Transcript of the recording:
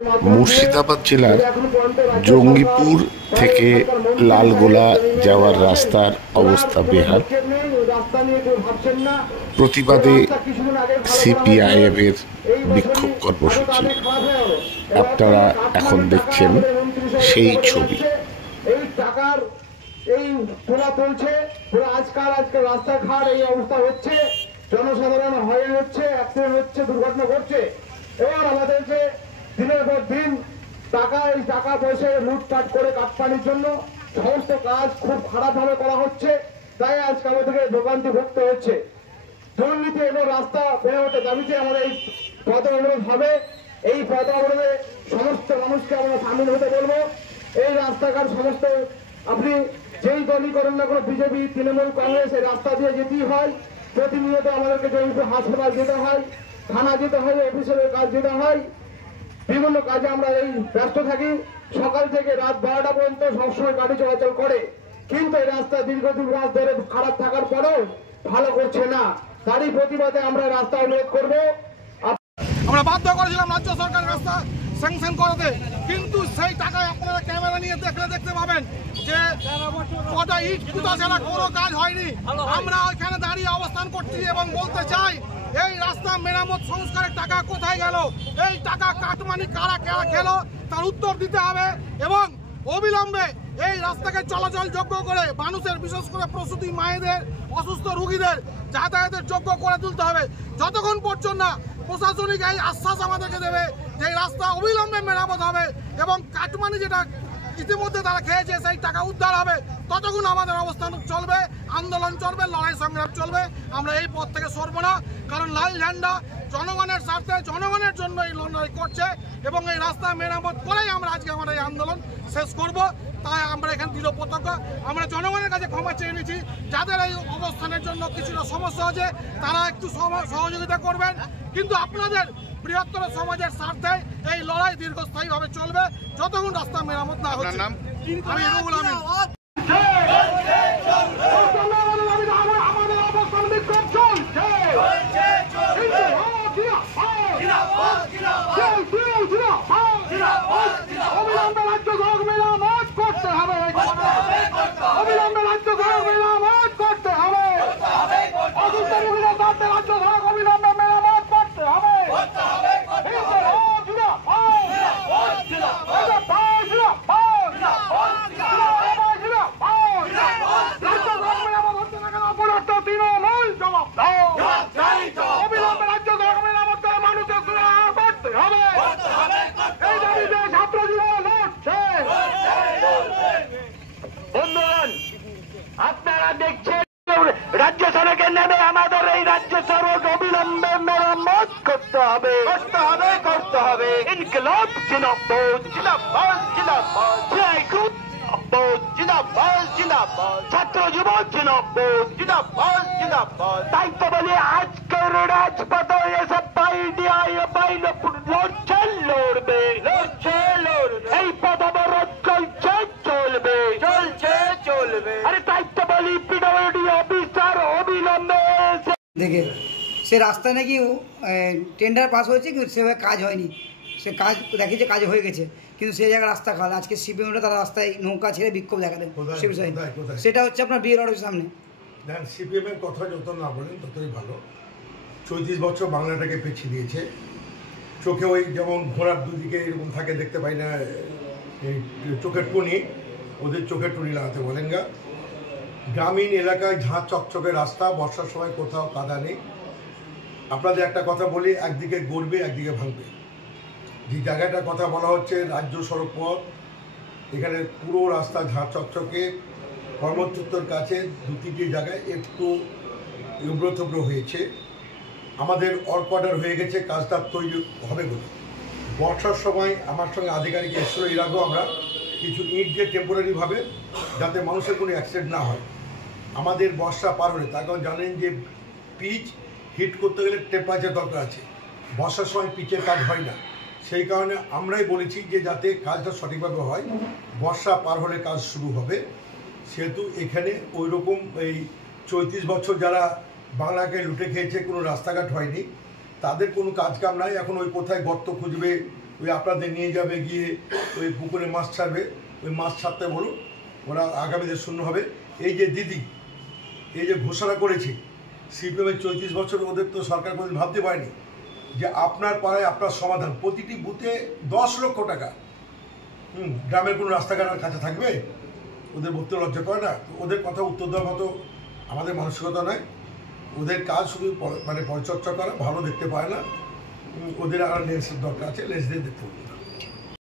মুর্শিদাবাদ জেলার জঙ্গিপুর থেকে লালগোলা যাওয়ার রাস্তার অবস্থা বেহাল। প্রতিবাদে সিপিআইএমের বিক্ষোভ কর্মসূচি। আপনারা এখন দেখছেন সেই ছবি। এই তোলা চলছে, আজকাল রাস্তাঘাট এই অবস্থা হচ্ছে, জনসাধারণ হয়রান হচ্ছে, অ্যাক্সিডেন্ট হচ্ছে, দুর্ঘটনা ঘটছে। এবার আমাদেরকে দিনের পর দিন এই টাকা পয়সা লুটপাট করে কাটপানির জন্য সমস্ত কাজ খুব খারাপ ভাবে করা হচ্ছে। তাই আজকে আমাদেরকে ভোগান্তি ভুগতে হচ্ছে। দুর্নীতি এবং রাস্তা মেরামতের দাবিতে আমাদের এই পথ অবরোধ হবে। এই পথ অবরোধে সমস্ত মানুষকে আমরা সামিল হতে বলবো। এই রাস্তাঘাট সমস্ত আপনি যেই দলই করেন না কোনো, বিজেপি, তৃণমূল, কংগ্রেস, এই রাস্তা দিয়ে যেতেই হয়। প্রতিনিয়ত আমাদেরকে জয়পুর হাসপাতাল যেতে হয়, থানা যেতে হয়, অফিসের কাজ যেতে হয়, বিভিন্ন কাজে আমরা এই ব্যস্ত থাকি। সকাল থেকে রাত 12টা পর্যন্ত সবসময় গাড়ি চলাচল করে, কিন্তু এই রাস্তা দীর্ঘদিন মাস ধরে খারাপ থাকার পরেও ভালো করছে না। তারই প্রতিবাদে আমরা রাস্তা অবরোধ করবো। আমরা বাধ্য করেছিলাম রাজ্য সরকার রাস্তা স্যাংশন করতে, কিন্তু সেই টাকায় আপনারা ক্যামেরা নিয়ে দেখতে পাবেন যে কটা ইট কুতা ছাড়া কোনো কাজ হয়নি। আমরা ওইখানে দাঁড়িয়ে অবস্থান করছি এবং বলতে চাই, এই রাস্তা মেরামত সংস্কারের টাকা কোথায় গেল? এই টাকা কাটমানি কারা খেলো তার উত্তর দিতে হবে এবং অবিলম্বে এই রাস্তাকে চলাচল যোগ্য করে মানুষের, বিশেষ করে প্রসূতি মায়েদের, অসুস্থ রোগীদের যাতায়াতের যোগ্য করে তুলতে হবে। যতক্ষণ পর্যন্ত না প্রশাসনিক এই আশ্বাস আমাদেরকে দেবে যে এই রাস্তা অবিলম্বে মেরামত হবে এবং কাটমানি যেটা ইতিমধ্যে তারা খেয়েছে সেই টাকা উদ্ধার হবে, ততক্ষণ আমাদের অবস্থান চলবে, আন্দোলন চলবে, লড়াই সংগ্রাম চলবে। আমরা এই পথ থেকে সরব না, কারণ লাল ঝান্ডা জনগণের স্বার্থে, জনগণের জন্য এই লড়াই করছে এবং এই রাস্তা মেরামত করেই আমরা আজকে আমাদের এই আন্দোলন শেষ করব। তাই আমরা এখানে দৃঢ় প্রতিজ্ঞ। আমরা জনগণের কাছে ক্ষমা চেয়ে নিয়েছি, যাদের এই অবস্থানের জন্য কিছুটা সমস্যা আছে তারা একটু সহযোগিতা করবেন, কিন্তু আপনাদের বৃহত্তর সমাজের স্বার্থে এই লড়াই দীর্ঘস্থায়ীভাবে চলবে যতক্ষণ রাস্তা মেরামত না হচ্ছে। আমি রুহুল আমিন। আপনারা দেখছেন রাজ্য সড়কের নামে আমাদের এই রাজ্য সড়ক অবিলম্বে মেরামত করতে হবে। ইনকিলাব জিন্দাবাদ, জিন্দাবাদ, জিন্দাবাদ, জিন্দাবাদ, ছাত্র যুবক জিন্দাবাদ, জিন্দাবাদ, জিন্দাবাদ। তাই তো বলি আজকের রাজপথে এসব পাই লড়বে, এই পথ অবরোধ চলবে। আরে তাই তো বলি পিডব্লিউডি অফিসার অবিলম্বে দেখে সে রাস্তা নাকি টেন্ডার পাস হয়েছে, কিন্তু সেভাবে কাজ হয়নি। সে কাজ দেখিয়েছে, কাজ হয়ে গেছে, কিন্তু সেই জায়গায় রাস্তা খাল। আজকে সিপিএমরা তারা রাস্তায় নৌকা ছেড়ে বিক্ষোভ দেখালেন, সেটা হচ্ছে আপনার বিএলআর অফিসের সামনে। দেখেন, সিপিএমের কথা যত না বলেন ততই ভালো। 34 বছর বাংলাটাকে পেছিয়ে দিয়েছে। চোখে ওই যেমন ঘোড়ার দুদিকে এরকম থাকে, দেখতে পাই না এই চোখের টুনি, ওদের চোখের টুনি লাগাতে বলেন গা। গ্রামীণ এলাকায় ঝাঁ চকচকে রাস্তা, বর্ষার সময় কোথাও কাদা নেই। আপনাদের একটা কথা বলি, একদিকে গড়বে একদিকে ভাঙবে। যে জায়গাটার কথা বলা হচ্ছে রাজ্য সড়ক পথ, এখানে পুরো রাস্তা ঝাঁ চকচকে। কর্মক্ষেত্রের কাছে 2-3টি জায়গায় একটু উব্রথব্র হয়েছে। আমাদের অর্ডার হয়ে গেছে, কাজটা তৈরি হবে বলে। বর্ষার সময় আমার সঙ্গে আধিকারিক এসেছিল, এর আগেও আমরা কিছু ইট দিয়ে টেম্পোরারিভাবে, যাতে মানুষের কোনো অ্যাক্সিডেন্ট না হয়। আমাদের বর্ষা পার হলে, তার কারণ জানেন যে পিচ হিট করতে গেলে টেম্পারেচার দরকার আছে। বর্ষার সময় পিচের কাজ হয় না, সেই কারণে আমরাই বলেছি যে যাতে কাজটা সঠিকভাবে হয়, বর্ষা পার হলে কাজ শুরু হবে। সেহেতু এখানে ওই রকম এই 34 বছর যারা বাংলাকে লুটে খেয়েছে, কোনো রাস্তাঘাট হয়নি, তাদের কোনো কাজ কাম নাই। এখন ওই কোথায় গর্ত খুঁজবে, ওই আপনাদের নিয়ে যাবে গিয়ে ওই পুকুরে মাছ ছাড়বে, ওই মাছ ছাড়তে বলুন, ওরা আগামীতে শূন্য হবে। এই যে দিদি এই যে ঘোষণা করেছে সিপিএমের 34 বছর, ওদের তো সরকার কোনোদিন ভাবতে পারেনি যে আপনার পাড়ায় আপনার সমাধান, প্রতিটি বুথে 10 লক্ষ টাকা। গ্রামের কোনো রাস্তাঘাট আর কাছে থাকবে? ওদের বলতে লজ্জা করে না? ওদের কথা উত্তর দেওয়ার মতো আমাদের মানসিকতা নয়। ওদের কাজ শুধু মানে পরিচর্যা করা, ভালো দেখতে পায় না। ওদের আর লেন্সের দরকার আছে, লেন্স দিয়ে দেখতে হবে।